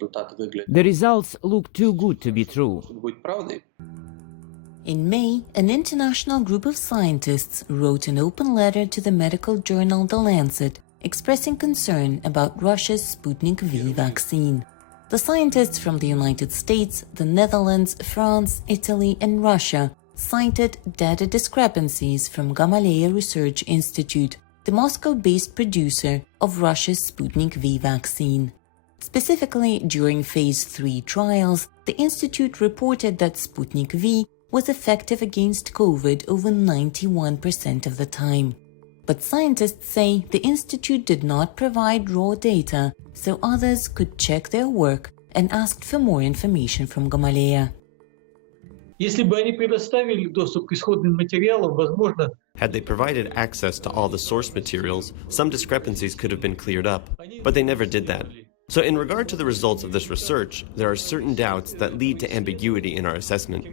The results look too good to be true. In May, an international group of scientists wrote an open letter to the medical journal The Lancet, expressing concern about Russia's Sputnik V vaccine. The scientists from the United States, the Netherlands, France, Italy, and Russia cited data discrepancies from Gamaleya Research Institute, the Moscow-based producer of Russia's Sputnik V vaccine. Specifically, during Phase 3 trials, the institute reported that Sputnik V was effective against COVID over 91% of the time. But scientists say the institute did not provide raw data, so others could check their work, and asked for more information from Gamaleya. Had they provided access to all the source materials, some discrepancies could have been cleared up, but they never did that. So in regard to the results of this research, there are certain doubts that lead to ambiguity in our assessment.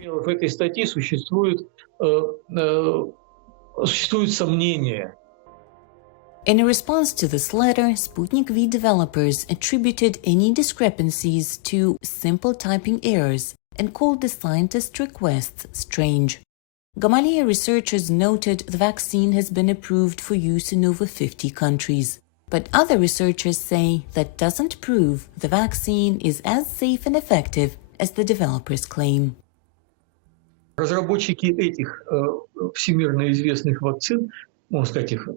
In a response to this letter, Sputnik V developers attributed any discrepancies to simple typing errors and called the scientists' requests strange. Gamaleya researchers noted the vaccine has been approved for use in over 50 countries. But other researchers say that doesn't prove the vaccine is as safe and effective as the developers claim. Разработчики этих всемирно известных вакцин, можно сказать, их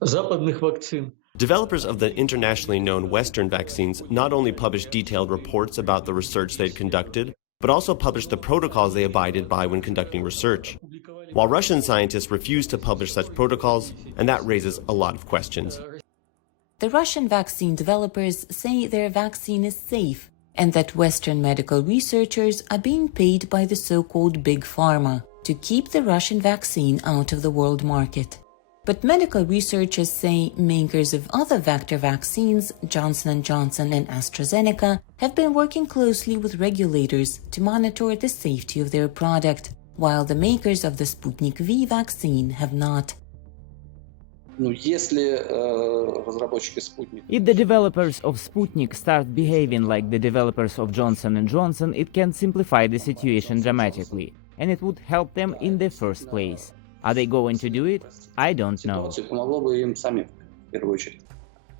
западных вакцин, Developers of the internationally known Western vaccines not only published detailed reports about the research they'd conducted, but also published the protocols they abided by when conducting research, while Russian scientists refused to publish such protocols, and that raises a lot of questions. The Russian vaccine developers say their vaccine is safe and that Western medical researchers are being paid by the so-called Big Pharma to keep the Russian vaccine out of the world market. But medical researchers say makers of other vector vaccines, Johnson & Johnson and AstraZeneca, have been working closely with regulators to monitor the safety of their product, while the makers of the Sputnik V vaccine have not. If the developers of Sputnik start behaving like the developers of Johnson & Johnson, it can simplify the situation dramatically, and it would help them in the first place. Are they going to do it? I don't know.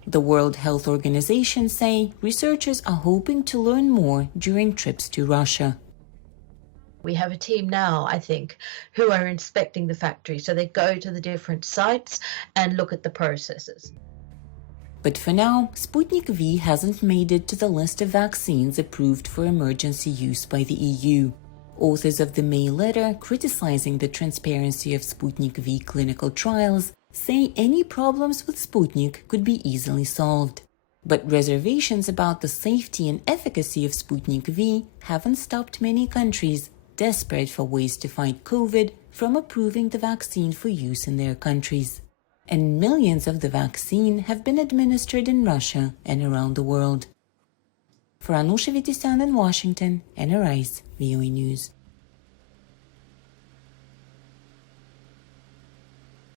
The World Health Organization say researchers are hoping to learn more during trips to Russia. We have a team now, I think, who are inspecting the factory. So they go to the different sites and look at the processes. But for now, Sputnik V hasn't made it to the list of vaccines approved for emergency use by the EU. Authors of the May letter criticizing the transparency of Sputnik V clinical trials say any problems with Sputnik could be easily solved. But reservations about the safety and efficacy of Sputnik V haven't stopped many countries desperate for ways to fight COVID from approving the vaccine for use in their countries. And millions of the vaccine have been administered in Russia and around the world. For Anusha Vitisyan in Washington, NRI's VOA News.